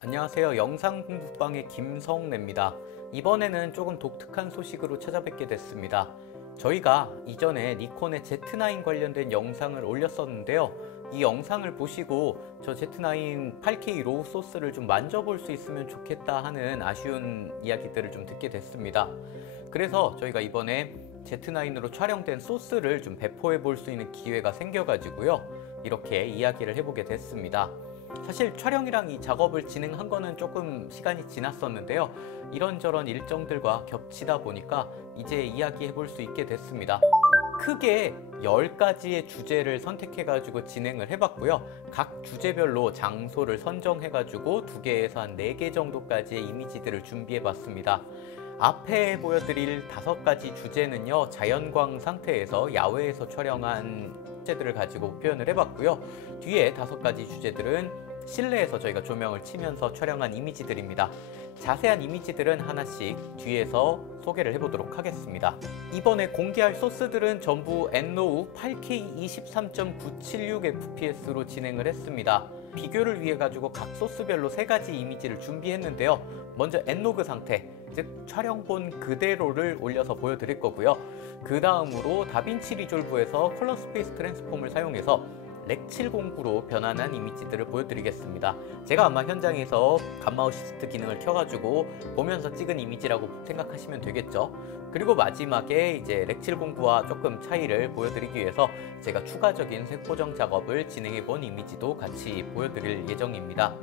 안녕하세요. 영상공부방의 김성래입니다. 이번에는 조금 독특한 소식으로 찾아뵙게 됐습니다. 저희가 이전에 니콘의 Z9 관련된 영상을 올렸었는데요. 이 영상을 보시고 저 Z9 8K 로우 소스를 좀 만져볼 수 있으면 좋겠다 하는 아쉬운 이야기들을 좀 듣게 됐습니다. 그래서 저희가 이번에 Z9으로 촬영된 소스를 좀 배포해 볼 수 있는 기회가 생겨가지고요. 이렇게 이야기를 해보게 됐습니다. 사실 촬영이랑 이 작업을 진행한 거는 조금 시간이 지났었는데요. 이런저런 일정들과 겹치다 보니까 이제 이야기해 볼 수 있게 됐습니다. 크게 10가지의 주제를 선택해가지고 진행을 해봤고요. 각 주제별로 장소를 선정해가지고 2개에서 한 4개 정도까지의 이미지들을 준비해봤습니다. 앞에 보여드릴 5가지 주제는요, 자연광 상태에서 야외에서 촬영한 주제들을 가지고 표현을 해봤고요. 뒤에 5가지 주제들은 실내에서 저희가 조명을 치면서 촬영한 이미지들입니다. 자세한 이미지들은 하나씩 뒤에서 소개를 해보도록 하겠습니다. 이번에 공개할 소스들은 전부 엔로우 8K 23.976fps로 진행을 했습니다. 비교를 위해 가지고 각 소스별로 3가지 이미지를 준비했는데요. 먼저 엔로그 상태, 즉 촬영본 그대로를 올려서 보여드릴 거고요. 그 다음으로 다빈치 리졸브에서 컬러 스페이스 트랜스폼을 사용해서 렉 709로 변환한 이미지들을 보여드리겠습니다. 제가 아마 현장에서 감마 어시스트 기능을 켜가지고 보면서 찍은 이미지라고 생각하시면 되겠죠. 그리고 마지막에 이제 렉 709와 조금 차이를 보여드리기 위해서 제가 추가적인 색보정 작업을 진행해 본 이미지도 같이 보여드릴 예정입니다.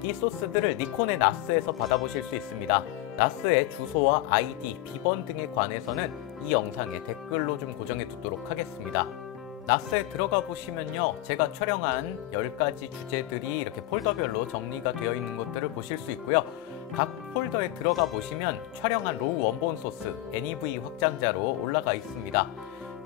이 소스들을 니콘의 나스에서 받아보실 수 있습니다. 나스의 주소와 아이디, 비번 등에 관해서는 이 영상에 댓글로 좀 고정해 두도록 하겠습니다. 나스에 들어가 보시면요, 제가 촬영한 10가지 주제들이 이렇게 폴더별로 정리가 되어 있는 것들을 보실 수 있고요. 각 폴더에 들어가 보시면 촬영한 로우 원본 소스 NEV 확장자로 올라가 있습니다.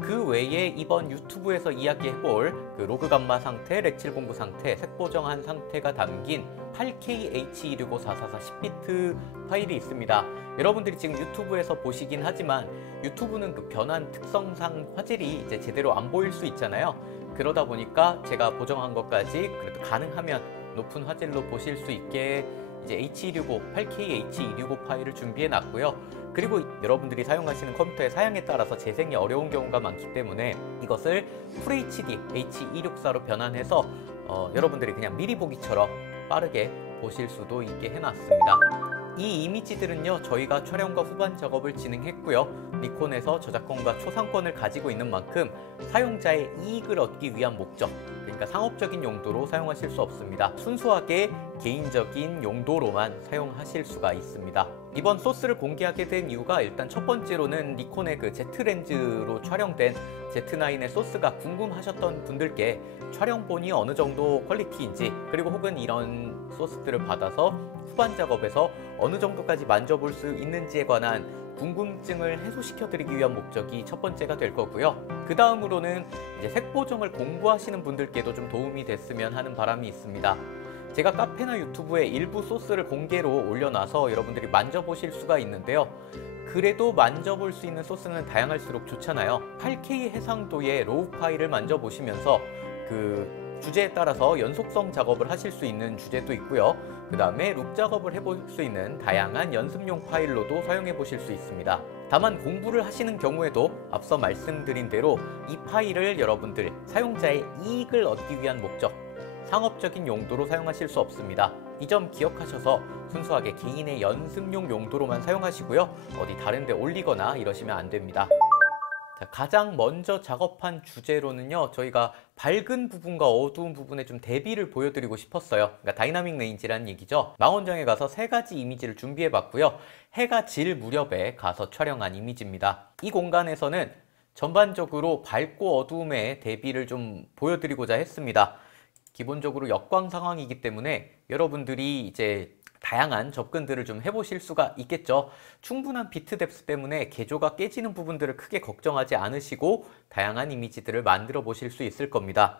그 외에 이번 유튜브에서 이야기해볼 그 로그 감마 상태, 렉 709 상태, 색 보정한 상태가 담긴 8K H265 444 10비트 파일이 있습니다. 여러분들이 지금 유튜브에서 보시긴 하지만 유튜브는 그 변환 특성상 화질이 이제 제대로 안 보일 수 있잖아요. 그러다 보니까 제가 보정한 것까지 그래도 가능하면 높은 화질로 보실 수 있게 이제 H265, 8K H265 파일을 준비해 놨고요. 그리고 여러분들이 사용하시는 컴퓨터의 사양에 따라서 재생이 어려운 경우가 많기 때문에 이것을 FHD H264로 변환해서 여러분들이 그냥 미리 보기처럼 빠르게 보실 수도 있게 해놨습니다. 이 이미지들은요, 저희가 촬영과 후반 작업을 진행했고요. 니콘에서 저작권과 초상권을 가지고 있는 만큼 사용자의 이익을 얻기 위한 목적, 그러니까 상업적인 용도로 사용하실 수 없습니다. 순수하게 개인적인 용도로만 사용하실 수가 있습니다. 이번 소스를 공개하게 된 이유가 일단 첫 번째로는 니콘의 그 Z렌즈로 촬영된 Z9의 소스가 궁금하셨던 분들께 촬영본이 어느 정도 퀄리티인지, 그리고 혹은 이런 소스들을 받아서 후반 작업에서 어느 정도까지 만져볼 수 있는지에 관한 궁금증을 해소시켜 드리기 위한 목적이 첫 번째가 될 거고요. 그 다음으로는 이제 색 보정을 공부하시는 분들께도 좀 도움이 됐으면 하는 바람이 있습니다. 제가 카페나 유튜브에 일부 소스를 공개로 올려놔서 여러분들이 만져보실 수가 있는데요. 그래도 만져볼 수 있는 소스는 다양할수록 좋잖아요. 8K 해상도의 로우 파일을 만져보시면서 그 주제에 따라서 연속성 작업을 하실 수 있는 주제도 있고요. 그 다음에 룩 작업을 해볼 수 있는 다양한 연습용 파일로도 사용해 보실 수 있습니다. 다만 공부를 하시는 경우에도 앞서 말씀드린 대로 이 파일을 여러분들 사용자의 이익을 얻기 위한 목적, 상업적인 용도로 사용하실 수 없습니다. 이 점 기억하셔서 순수하게 개인의 연습용 용도로만 사용하시고요. 어디 다른 데 올리거나 이러시면 안 됩니다. 자, 가장 먼저 작업한 주제로는요, 저희가 밝은 부분과 어두운 부분의 좀 대비를 보여드리고 싶었어요. 그러니까 다이나믹 레인지라는 얘기죠. 망원정에 가서 3가지 이미지를 준비해 봤고요. 해가 질 무렵에 가서 촬영한 이미지입니다. 이 공간에서는 전반적으로 밝고 어두움의 대비를 좀 보여드리고자 했습니다. 기본적으로 역광 상황이기 때문에 여러분들이 이제 다양한 접근들을 좀 해보실 수가 있겠죠. 충분한 비트 뎁스 때문에 개조가 깨지는 부분들을 크게 걱정하지 않으시고 다양한 이미지들을 만들어 보실 수 있을 겁니다.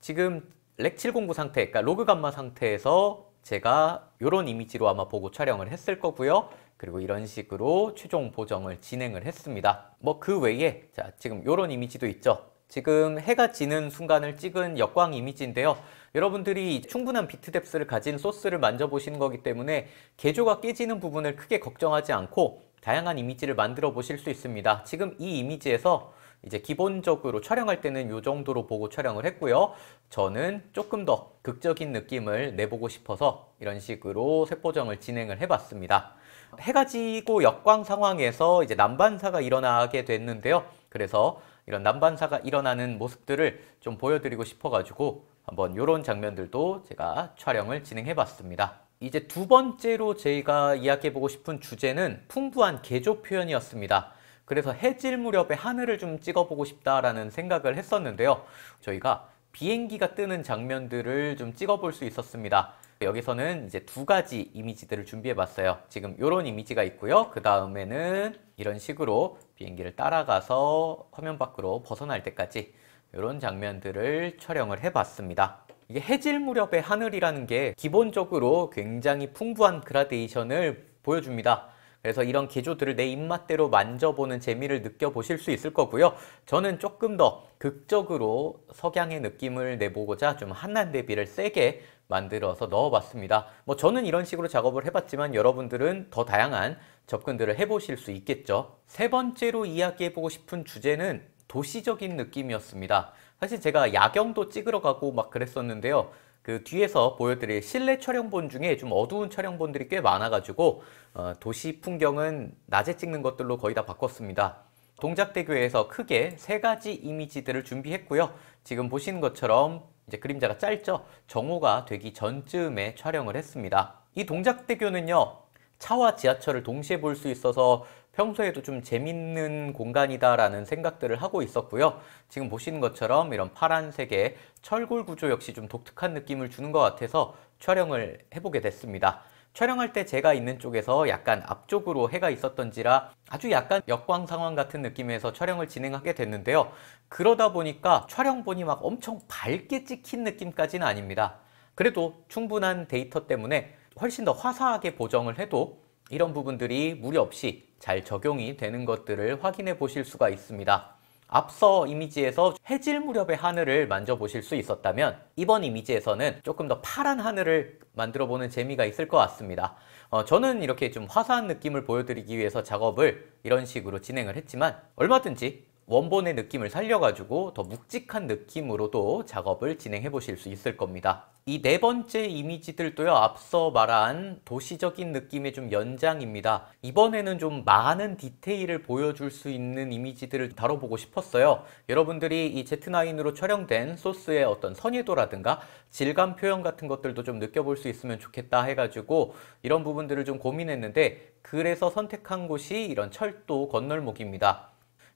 지금 렉 709 상태, 그러니까 로그 감마 상태에서 제가 이런 이미지로 아마 보고 촬영을 했을 거고요. 그리고 이런 식으로 최종 보정을 진행을 했습니다. 뭐 그 외에 자, 지금 이런 이미지도 있죠. 지금 해가 지는 순간을 찍은 역광 이미지인데요. 여러분들이 충분한 비트 뎁스를 가진 소스를 만져보시는 거기 때문에 개조가 깨지는 부분을 크게 걱정하지 않고 다양한 이미지를 만들어 보실 수 있습니다. 지금 이 이미지에서 이제 기본적으로 촬영할 때는 이 정도로 보고 촬영을 했고요. 저는 조금 더 극적인 느낌을 내보고 싶어서 이런 식으로 색보정을 진행을 해봤습니다. 해가 지고 역광 상황에서 이제 난반사가 일어나게 됐는데요. 그래서 이런 난반사가 일어나는 모습들을 좀 보여드리고 싶어가지고 한번 이런 장면들도 제가 촬영을 진행해봤습니다. 이제 두 번째로 제가 이야기해보고 싶은 주제는 풍부한 개조 표현이었습니다. 그래서 해질 무렵에 하늘을 좀 찍어보고 싶다라는 생각을 했었는데요. 저희가 비행기가 뜨는 장면들을 좀 찍어볼 수 있었습니다. 여기서는 이제 두 가지 이미지들을 준비해봤어요. 지금 이런 이미지가 있고요. 그 다음에는 이런 식으로 비행기를 따라가서 화면 밖으로 벗어날 때까지 이런 장면들을 촬영을 해봤습니다. 이게 해질 무렵의 하늘이라는 게 기본적으로 굉장히 풍부한 그라데이션을 보여줍니다. 그래서 이런 개조들을 내 입맛대로 만져보는 재미를 느껴보실 수 있을 거고요. 저는 조금 더 극적으로 석양의 느낌을 내보고자 좀 한낮 대비를 세게 만들어서 넣어봤습니다. 저는 이런 식으로 작업을 해봤지만 여러분들은 더 다양한 접근들을 해보실 수 있겠죠. 세 번째로 이야기해보고 싶은 주제는 도시적인 느낌이었습니다. 사실 제가 야경도 찍으러 가고 막 그랬었는데요. 그 뒤에서 보여드릴 실내 촬영본 중에 좀 어두운 촬영본들이 꽤 많아가지고 도시 풍경은 낮에 찍는 것들로 거의 다 바꿨습니다. 동작대교에서 크게 세 가지 이미지들을 준비했고요. 지금 보시는 것처럼 이제 그림자가 짧죠? 정오가 되기 전쯤에 촬영을 했습니다. 이 동작대교는요, 차와 지하철을 동시에 볼 수 있어서 평소에도 좀 재밌는 공간이다라는 생각들을 하고 있었고요. 지금 보시는 것처럼 이런 파란색의 철골 구조 역시 좀 독특한 느낌을 주는 것 같아서 촬영을 해보게 됐습니다. 촬영할 때 제가 있는 쪽에서 약간 앞쪽으로 해가 있었던지라 아주 약간 역광 상황 같은 느낌에서 촬영을 진행하게 됐는데요. 그러다 보니까 촬영본이 막 엄청 밝게 찍힌 느낌까지는 아닙니다. 그래도 충분한 데이터 때문에 훨씬 더 화사하게 보정을 해도 이런 부분들이 무리 없이 잘 적용이 되는 것들을 확인해 보실 수가 있습니다. 앞서 이미지에서 해질 무렵의 하늘을 만져보실 수 있었다면 이번 이미지에서는 조금 더 파란 하늘을 만들어 보는 재미가 있을 것 같습니다. 저는 이렇게 좀 화사한 느낌을 보여드리기 위해서 작업을 이런 식으로 진행을 했지만 얼마든지 원본의 느낌을 살려가지고 더 묵직한 느낌으로도 작업을 진행해 보실 수 있을 겁니다. 이 네 번째 이미지들도요, 앞서 말한 도시적인 느낌의 좀 연장입니다. 이번에는 좀 많은 디테일을 보여줄 수 있는 이미지들을 다뤄보고 싶었어요. 여러분들이 이 Z9으로 촬영된 소스의 어떤 선예도라든가 질감 표현 같은 것들도 좀 느껴볼 수 있으면 좋겠다 해가지고 이런 부분들을 좀 고민했는데, 그래서 선택한 곳이 이런 철도 건널목입니다.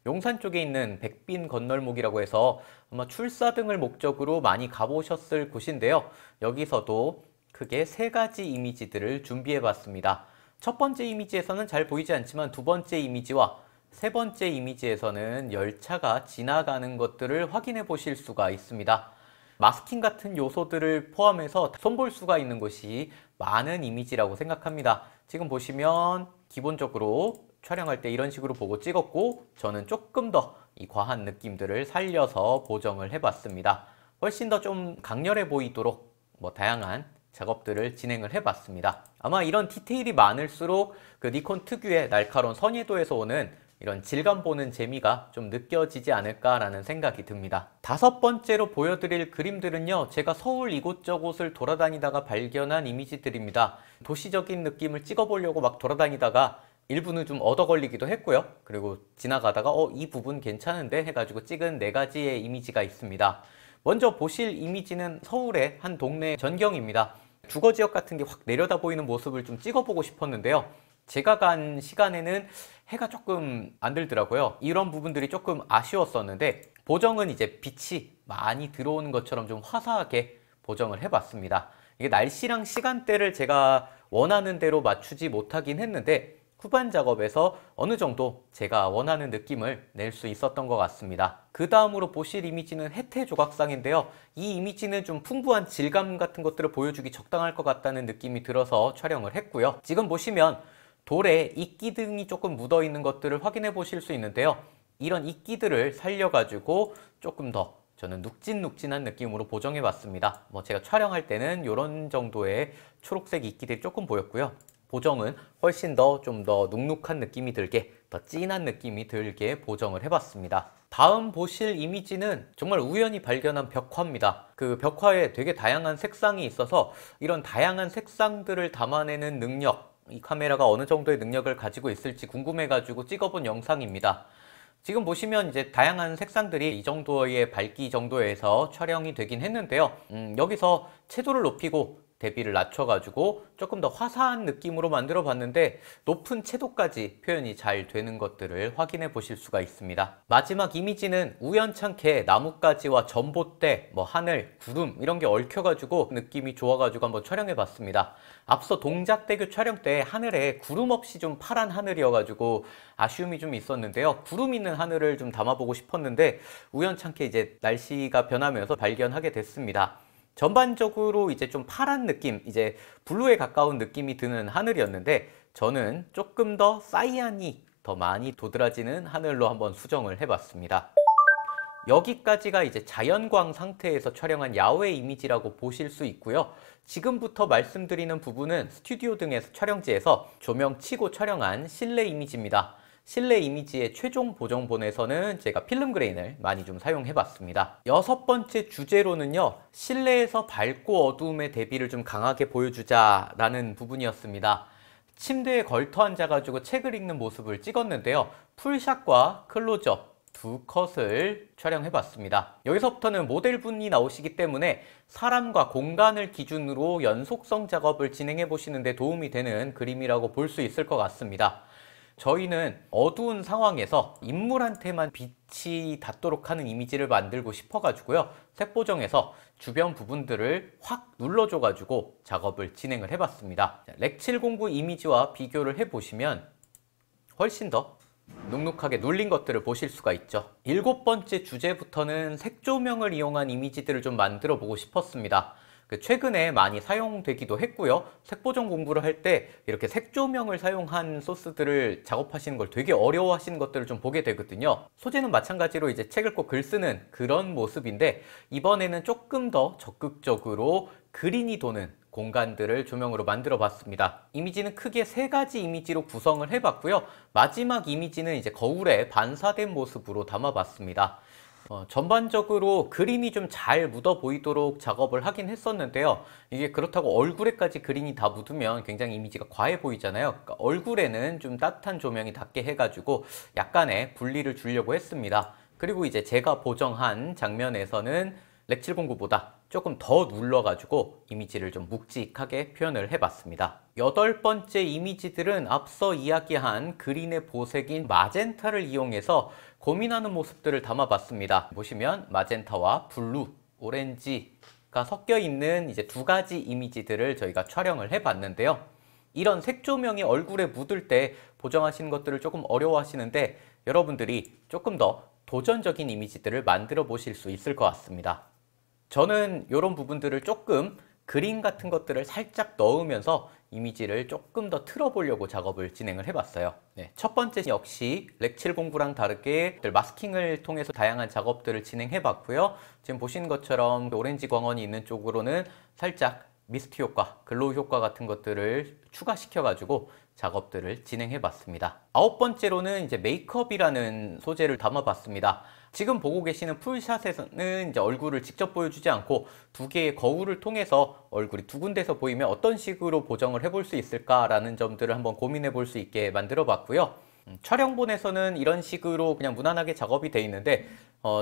용산 쪽에 있는 백빈 건널목이라고 해서 아마 출사 등을 목적으로 많이 가보셨을 곳인데요. 여기서도 크게 세 가지 이미지들을 준비해 봤습니다. 첫 번째 이미지에서는 잘 보이지 않지만 두 번째 이미지와 세 번째 이미지에서는 열차가 지나가는 것들을 확인해 보실 수가 있습니다. 마스킹 같은 요소들을 포함해서 손볼 수가 있는 곳이 많은 이미지라고 생각합니다. 지금 보시면 기본적으로 촬영할 때 이런 식으로 보고 찍었고, 저는 조금 더 이 과한 느낌들을 살려서 보정을 해봤습니다. 훨씬 더 좀 강렬해 보이도록 다양한 작업들을 진행을 해봤습니다. 아마 이런 디테일이 많을수록 그 니콘 특유의 날카로운 선예도에서 오는 이런 질감 보는 재미가 좀 느껴지지 않을까라는 생각이 듭니다. 다섯 번째로 보여드릴 그림들은요, 제가 서울 이곳저곳을 돌아다니다가 발견한 이미지들입니다. 도시적인 느낌을 찍어보려고 막 돌아다니다가 일부는 좀 얻어 걸리기도 했고요. 그리고 지나가다가 이 부분 괜찮은데 해가지고 찍은 네 가지의 이미지가 있습니다. 먼저 보실 이미지는 서울의 한 동네 전경입니다. 주거지역 같은 게 확 내려다 보이는 모습을 좀 찍어보고 싶었는데요. 제가 간 시간에는 해가 조금 안 들더라고요. 이런 부분들이 조금 아쉬웠었는데, 보정은 이제 빛이 많이 들어오는 것처럼 좀 화사하게 보정을 해봤습니다. 이게 날씨랑 시간대를 제가 원하는 대로 맞추지 못하긴 했는데 후반 작업에서 어느 정도 제가 원하는 느낌을 낼 수 있었던 것 같습니다. 그 다음으로 보실 이미지는 해태 조각상인데요. 이 이미지는 좀 풍부한 질감 같은 것들을 보여주기 적당할 것 같다는 느낌이 들어서 촬영을 했고요. 지금 보시면 돌에 이끼 등이 조금 묻어 있는 것들을 확인해 보실 수 있는데요. 이런 이끼들을 살려가지고 조금 더 저는 눅진눅진한 느낌으로 보정해 봤습니다. 뭐 제가 촬영할 때는 이런 정도의 초록색 이끼들이 조금 보였고요. 보정은 훨씬 더 좀 더 눅눅한 느낌이 들게, 더 진한 느낌이 들게 보정을 해봤습니다. 다음 보실 이미지는 정말 우연히 발견한 벽화입니다. 그 벽화에 되게 다양한 색상이 있어서 이런 다양한 색상들을 담아내는 능력, 이 카메라가 어느 정도의 능력을 가지고 있을지 궁금해가지고 찍어본 영상입니다. 지금 보시면 이제 다양한 색상들이 이 정도의 밝기 정도에서 촬영이 되긴 했는데요. 여기서 채도를 높이고 대비를 낮춰가지고 조금 더 화사한 느낌으로 만들어 봤는데 높은 채도까지 표현이 잘 되는 것들을 확인해 보실 수가 있습니다. 마지막 이미지는 우연찮게 나뭇가지와 전봇대, 하늘, 구름 이런 게 얽혀가지고 느낌이 좋아가지고 한번 촬영해 봤습니다. 앞서 동작대교 촬영 때 하늘에 구름 없이 좀 파란 하늘이어가지고 아쉬움이 좀 있었는데요. 구름 있는 하늘을 좀 담아보고 싶었는데 우연찮게 이제 날씨가 변하면서 발견하게 됐습니다. 전반적으로 이제 좀 파란 느낌, 이제 블루에 가까운 느낌이 드는 하늘이었는데 저는 조금 더 사이안이 더 많이 도드라지는 하늘로 한번 수정을 해봤습니다. 여기까지가 이제 자연광 상태에서 촬영한 야외 이미지라고 보실 수 있고요. 지금부터 말씀드리는 부분은 스튜디오 등에서 촬영지에서 조명 치고 촬영한 실내 이미지입니다. 실내 이미지의 최종 보정본에서는 제가 필름 그레인을 많이 좀 사용해 봤습니다. 6번째 주제로는요, 실내에서 밝고 어두움의 대비를 좀 강하게 보여주자라는 부분이었습니다. 침대에 걸터 앉아가지고 책을 읽는 모습을 찍었는데요. 풀샷과 클로즈업 두 컷을 촬영해 봤습니다. 여기서부터는 모델분이 나오시기 때문에 사람과 공간을 기준으로 연속성 작업을 진행해 보시는데 도움이 되는 그림이라고 볼 수 있을 것 같습니다. 저희는 어두운 상황에서 인물한테만 빛이 닿도록 하는 이미지를 만들고 싶어가지고요. 색보정에서 주변 부분들을 확 눌러줘가지고 작업을 진행을 해봤습니다. 렉 709 이미지와 비교를 해보시면 훨씬 더 눅눅하게 눌린 것들을 보실 수가 있죠. 7번째 주제부터는 색조명을 이용한 이미지들을 좀 만들어 보고 싶었습니다. 최근에 많이 사용되기도 했고요. 색보정 공부를 할 때 이렇게 색조명을 사용한 소스들을 작업하시는 걸 되게 어려워하시는 것들을 좀 보게 되거든요. 소재는 마찬가지로 이제 책 읽고 글 쓰는 그런 모습인데 이번에는 조금 더 적극적으로 그린이 도는 공간들을 조명으로 만들어 봤습니다. 이미지는 크게 3가지 이미지로 구성을 해봤고요. 마지막 이미지는 이제 거울에 반사된 모습으로 담아봤습니다. 전반적으로 그림이 좀 잘 묻어 보이도록 작업을 하긴 했었는데요. 이게 그렇다고 얼굴에까지 그림이 다 묻으면 굉장히 이미지가 과해 보이잖아요. 그러니까 얼굴에는 좀 따뜻한 조명이 닿게 해가지고 약간의 분리를 주려고 했습니다. 그리고 이제 제가 보정한 장면에서는 렉 709보다 조금 더 눌러가지고 이미지를 좀 묵직하게 표현을 해봤습니다. 8번째 이미지들은 앞서 이야기한 그린의 보색인 마젠타를 이용해서 고민하는 모습들을 담아봤습니다. 보시면 마젠타와 블루, 오렌지가 섞여 있는 이제 2가지 이미지들을 저희가 촬영을 해봤는데요. 이런 색조명이 얼굴에 묻을 때 보정하시는 것들을 조금 어려워하시는데 여러분들이 조금 더 도전적인 이미지들을 만들어 보실 수 있을 것 같습니다. 저는 이런 부분들을 조금 그림 같은 것들을 살짝 넣으면서 이미지를 조금 더 틀어보려고 작업을 진행을 해봤어요. 첫 번째 역시 렉 709랑 다르게 마스킹을 통해서 다양한 작업들을 진행해봤고요. 지금 보시는 것처럼 오렌지 광원이 있는 쪽으로는 살짝 미스트 효과, 글로우 효과 같은 것들을 추가시켜가지고 작업들을 진행해봤습니다. 9번째로는 이제 메이크업이라는 소재를 담아봤습니다. 지금 보고 계시는 풀샷에서는 이제 얼굴을 직접 보여주지 않고 2개의 거울을 통해서 얼굴이 2군데서 보이면 어떤 식으로 보정을 해볼 수 있을까라는 점들을 한번 고민해 볼 수 있게 만들어 봤고요. 촬영본에서는 이런 식으로 그냥 무난하게 작업이 돼 있는데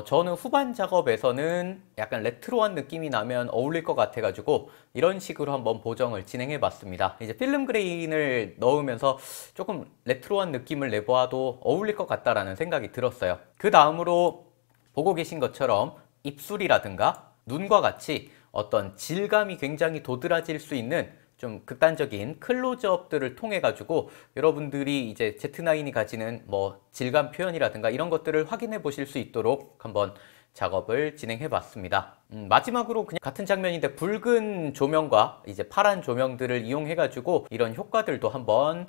저는 후반 작업에서는 약간 레트로한 느낌이 나면 어울릴 것 같아 가지고 이런 식으로 한번 보정을 진행해 봤습니다. 이제 필름 그레인을 넣으면서 조금 레트로한 느낌을 내보아도 어울릴 것 같다라는 생각이 들었어요. 그 다음으로 보고 계신 것처럼 입술이라든가 눈과 같이 어떤 질감이 굉장히 도드라질 수 있는 좀 극단적인 클로즈업들을 통해 가지고 여러분들이 이제 Z9이 가지는 질감 표현이라든가 이런 것들을 확인해 보실 수 있도록 한번 작업을 진행해 봤습니다. 마지막으로 그냥 같은 장면인데 붉은 조명과 이제 파란 조명들을 이용해 가지고 이런 효과들도 한번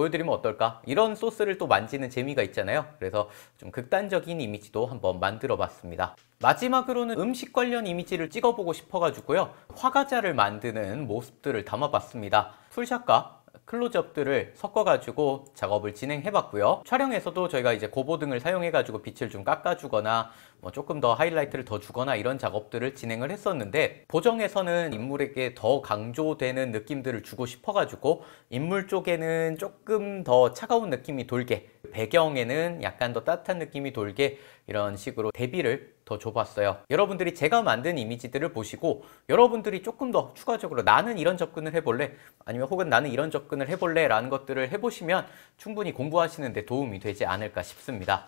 보여드리면 어떨까? 이런 소스를 또 만지는 재미가 있잖아요. 그래서 좀 극단적인 이미지도 한번 만들어 봤습니다. 마지막으로는 음식 관련 이미지를 찍어보고 싶어가지고요. 화과자를 만드는 모습들을 담아봤습니다. 풀샷과 클로즈업들을 섞어가지고 작업을 진행해봤고요. 촬영에서도 저희가 이제 고보등을 사용해가지고 빛을 좀 깎아주거나 뭐 조금 더 하이라이트를 더 주거나 이런 작업들을 진행을 했었는데, 보정에서는 인물에게 더 강조되는 느낌들을 주고 싶어가지고 인물 쪽에는 조금 더 차가운 느낌이 돌게, 배경에는 약간 더 따뜻한 느낌이 돌게 이런 식으로 대비를 더 줘봤어요. 여러분들이 제가 만든 이미지들을 보시고 여러분들이 조금 더 추가적으로 나는 이런 접근을 해볼래, 아니면 혹은 나는 이런 접근을 해볼래 라는 것들을 해보시면 충분히 공부하시는 데 도움이 되지 않을까 싶습니다.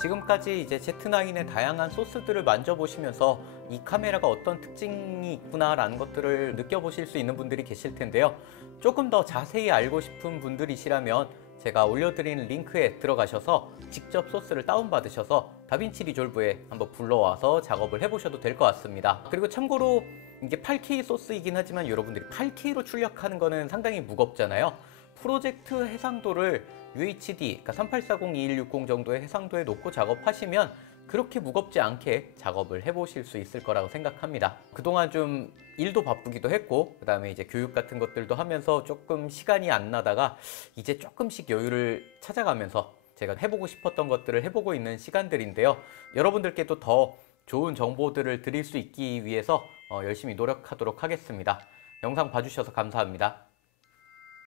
지금까지 이제 Z9의 다양한 소스들을 만져보시면서 이 카메라가 어떤 특징이 있구나라는 것들을 느껴보실 수 있는 분들이 계실 텐데요. 조금 더 자세히 알고 싶은 분들이시라면 제가 올려드리는 링크에 들어가셔서 직접 소스를 다운받으셔서 다빈치 리졸브에 한번 불러와서 작업을 해보셔도 될 것 같습니다. 그리고 참고로 이게 8K 소스이긴 하지만 여러분들이 8K로 출력하는 거는 상당히 무겁잖아요. 프로젝트 해상도를 UHD, 그러니까 3840-2160 정도의 해상도에 놓고 작업하시면 그렇게 무겁지 않게 작업을 해보실 수 있을 거라고 생각합니다. 그동안 좀 일도 바쁘기도 했고, 그 다음에 이제 교육 같은 것들도 하면서 조금 시간이 안 나다가 이제 조금씩 여유를 찾아가면서 제가 해보고 싶었던 것들을 해보고 있는 시간들인데요. 여러분들께도 더 좋은 정보들을 드릴 수 있기 위해서 열심히 노력하도록 하겠습니다. 영상 봐주셔서 감사합니다.